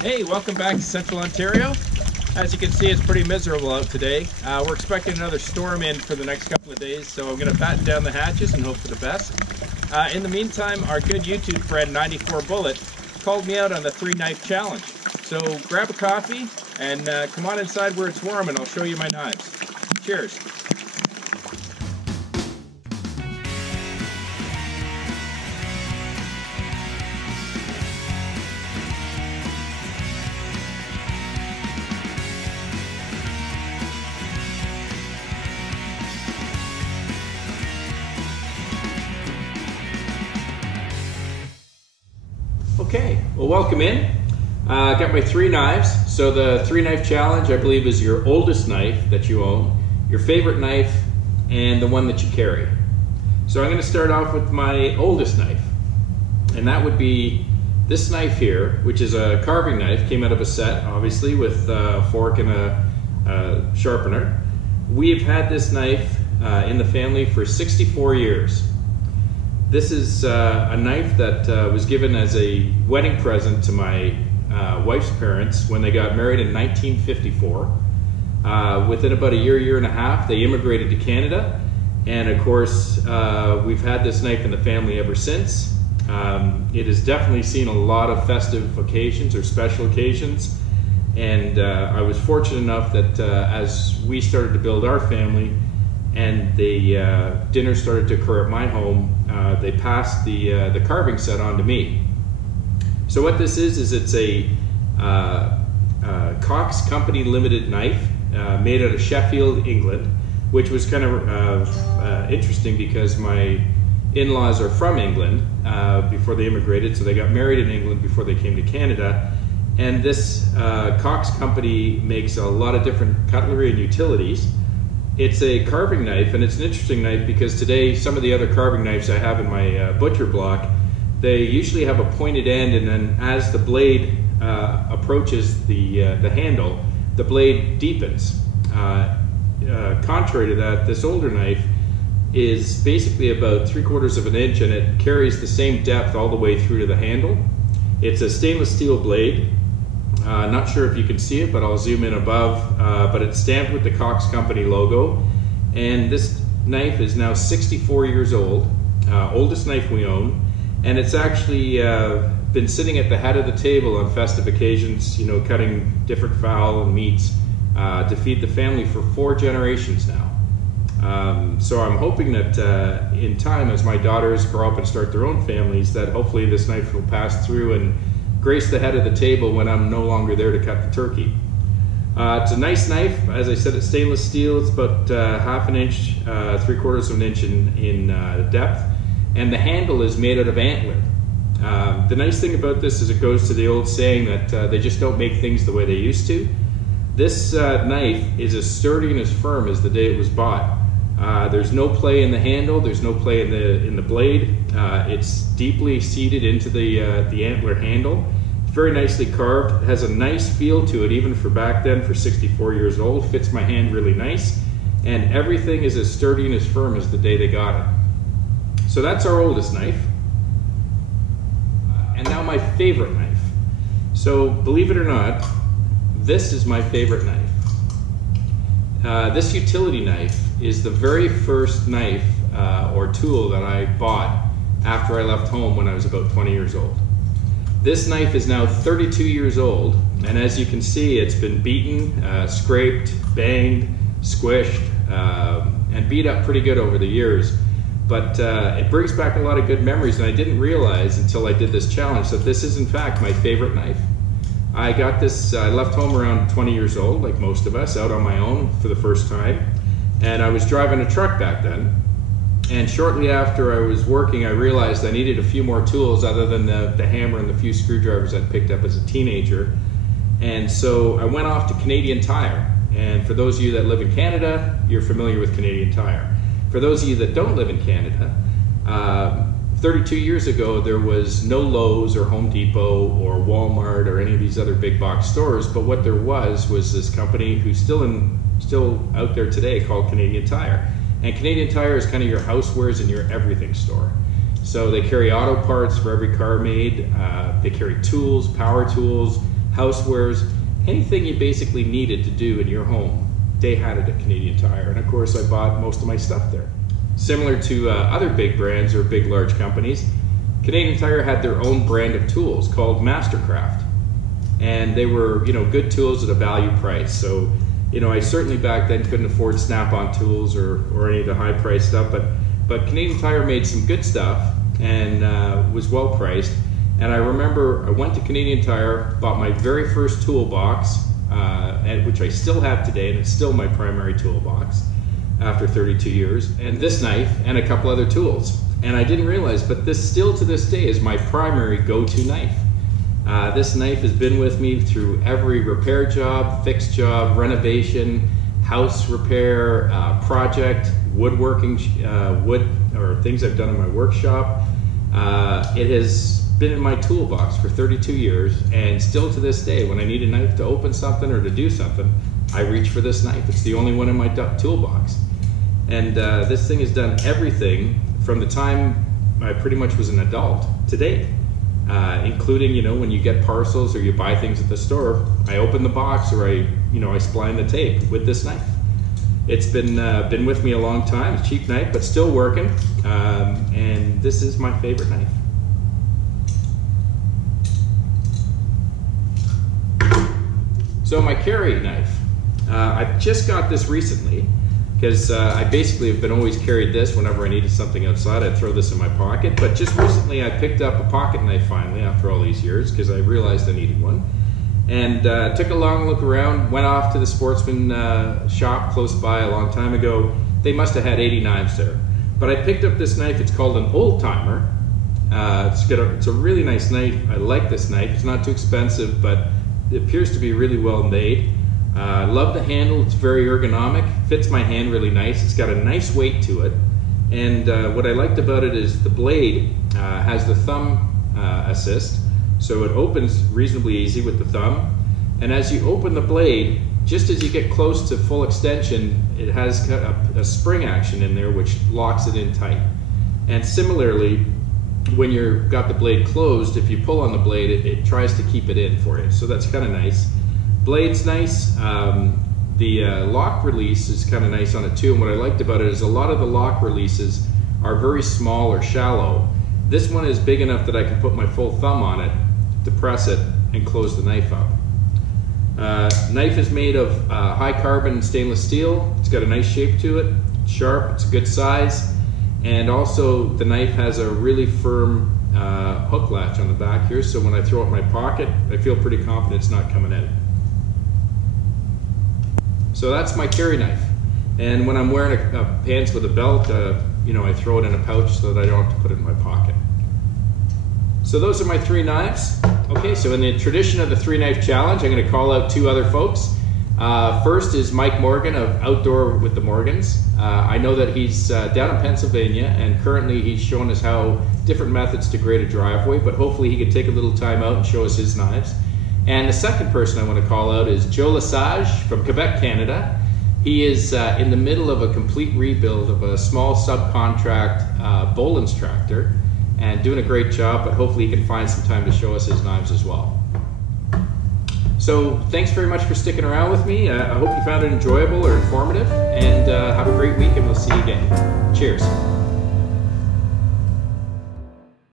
Hey, welcome back to Central Ontario. As you can see, it's pretty miserable out today. We're expecting another storm in for the next couple of days, so I'm going to batten down the hatches and hope for the best. In the meantime, our good YouTube friend 94 Bullitt called me out on the 3-knife challenge. So grab a coffee and come on inside where it's warm and I'll show you my knives. Cheers. Okay, well, welcome in. Got my 3 knives. So the 3-knife challenge, I believe, is your oldest knife that you own, your favorite knife, and the one that you carry. So I'm going to start off with my oldest knife, and that would be this knife here, which is a carving knife. Came out of a set, obviously, with a fork and a sharpener. We've had this knife in the family for 64 years. This is a knife that was given as a wedding present to my wife's parents when they got married in 1954. Within about a year and a half, they immigrated to Canada. And of course, we've had this knife in the family ever since. It has definitely seen a lot of festive occasions or special occasions. And I was fortunate enough that as we started to build our family, and the dinner started to occur at my home, they passed the carving set on to me. So what this is it's a Cox Company Limited knife made out of Sheffield, England, which was kind of interesting because my in-laws are from England before they immigrated, so they got married in England before they came to Canada. And this Cox Company makes a lot of different cutlery and utilities. It's a carving knife, and it's an interesting knife because today some of the other carving knives I have in my butcher block, they usually have a pointed end, and then as the blade approaches the handle, the blade deepens. Contrary to that, this older knife is basically about 3/4 of an inch, and it carries the same depth all the way through to the handle. It's a stainless steel blade. Not sure if you can see it, but I'll zoom in above. But it's stamped with the Cox Company logo. And this knife is now 64 years old, oldest knife we own. And it's actually been sitting at the head of the table on festive occasions, you know, cutting different fowl and meats to feed the family for 4 generations now. So I'm hoping that in time, as my daughters grow up and start their own families, that hopefully this knife will pass through and grace the head of the table when I'm no longer there to cut the turkey. It's a nice knife. As I said, it's stainless steel. It's about 1/2 inch, 3/4 of an inch in depth, and the handle is made out of antler. The nice thing about this is it goes to the old saying that they just don't make things the way they used to. This knife is as sturdy and as firm as the day it was bought. There's no play in the handle. There's no play in the blade. It's deeply seated into the antler handle. It's very nicely carved. It has a nice feel to it, even for back then, for 64 years old. Fits my hand really nice, and everything is as sturdy and as firm as the day they got it. So that's our oldest knife. And now my favorite knife. So believe it or not, this is my favorite knife. This utility knife is the very first knife or tool that I bought after I left home when I was about 20 years old. This knife is now 32 years old, and as you can see, it's been beaten, scraped, banged, squished, and beat up pretty good over the years. But it brings back a lot of good memories, and I didn't realize until I did this challenge that this is in fact my favorite knife. I got this, I left home around 20 years old, like most of us, out on my own for the first time. And I was driving a truck back then. And shortly after I was working, I realized I needed a few more tools other than the hammer and the few screwdrivers I'd picked up as a teenager. And so I went off to Canadian Tire. And for those of you that live in Canada, you're familiar with Canadian Tire. For those of you that don't live in Canada, 32 years ago, there was no Lowe's or Home Depot or Walmart or any of these other big box stores, but what there was this company who's still out there today called Canadian Tire. And Canadian Tire is kind of your housewares and your everything store. So they carry auto parts for every car made. They carry tools, power tools, housewares, anything you basically needed to do in your home, they had it at Canadian Tire. And of course, I bought most of my stuff there. Similar to other big brands or big large companies, Canadian Tire had their own brand of tools called Mastercraft. And they were, good tools at a value price. So, I certainly back then couldn't afford Snap-on tools or any of the high-priced stuff, but Canadian Tire made some good stuff and was well priced. And I remember I went to Canadian Tire, bought my very first toolbox, which I still have today, and it's still my primary toolbox after 32 years, and this knife and a couple other tools. And I didn't realize, but this still to this day is my primary go-to knife. This knife has been with me through every repair job, fix job, renovation, house repair, project, woodworking, wood or things I've done in my workshop. It has been in my toolbox for 32 years, and still to this day, when I need a knife to open something or to do something, I reach for this knife. It's the only one in my toolbox. And this thing has done everything from the time I pretty much was an adult to date. Including, when you get parcels or you buy things at the store, I open the box or I spline the tape with this knife. It's been with me a long time. It's a cheap knife, but still working. And this is my favorite knife. So my carry knife. I've just got this recently because I basically have been always carried this whenever I needed something outside. I'd throw this in my pocket, but just recently I picked up a pocket knife finally after all these years because I realized I needed one. And took a long look around, went off to the Sportsman shop close by a long time ago. They must have had 80 knives there. But I picked up this knife. It's called an old timer. It's a really nice knife. I like this knife. It's not too expensive, but it appears to be really well made. I love the handle. It's very ergonomic. Fits my hand really nice. It's got a nice weight to it. And what I liked about it is the blade has the thumb assist. So it opens reasonably easy with the thumb. And as you open the blade, just as you get close to full extension, it has a spring action in there which locks it in tight. And similarly, when you've got the blade closed, if you pull on the blade, it tries to keep it in for you. So that's kind of nice. Blade's nice. The lock release is kind of nice on it too. And what I liked about it is a lot of the lock releases are very small or shallow. This one is big enough that I can put my full thumb on it to press it and close the knife up. Knife is made of high carbon stainless steel. It's got a nice shape to it. It's sharp. It's a good size. And also the knife has a really firm hook latch on the back here, so when I throw it in my pocket, I feel pretty confident it's not coming out. So that's my carry knife. And when I'm wearing pants with a belt, I throw it in a pouch so that I don't have to put it in my pocket. So those are my 3 knives. Okay, so in the tradition of the 3-knife challenge, I'm going to call out 2 other folks. First is Mike Morgan of Outdoor with the Morgans. I know that he's down in Pennsylvania, and currently he's showing us how different methods to grade a driveway, but hopefully he can take a little time out and show us his knives. And the second person I want to call out is Joe Lesage from Quebec, Canada. He is in the middle of a complete rebuild of a small subcontract Bullitt tractor, and doing a great job, but hopefully he can find some time to show us his knives as well. So thanks very much for sticking around with me. I hope you found it enjoyable or informative, and have a great week, and we'll see you again. Cheers.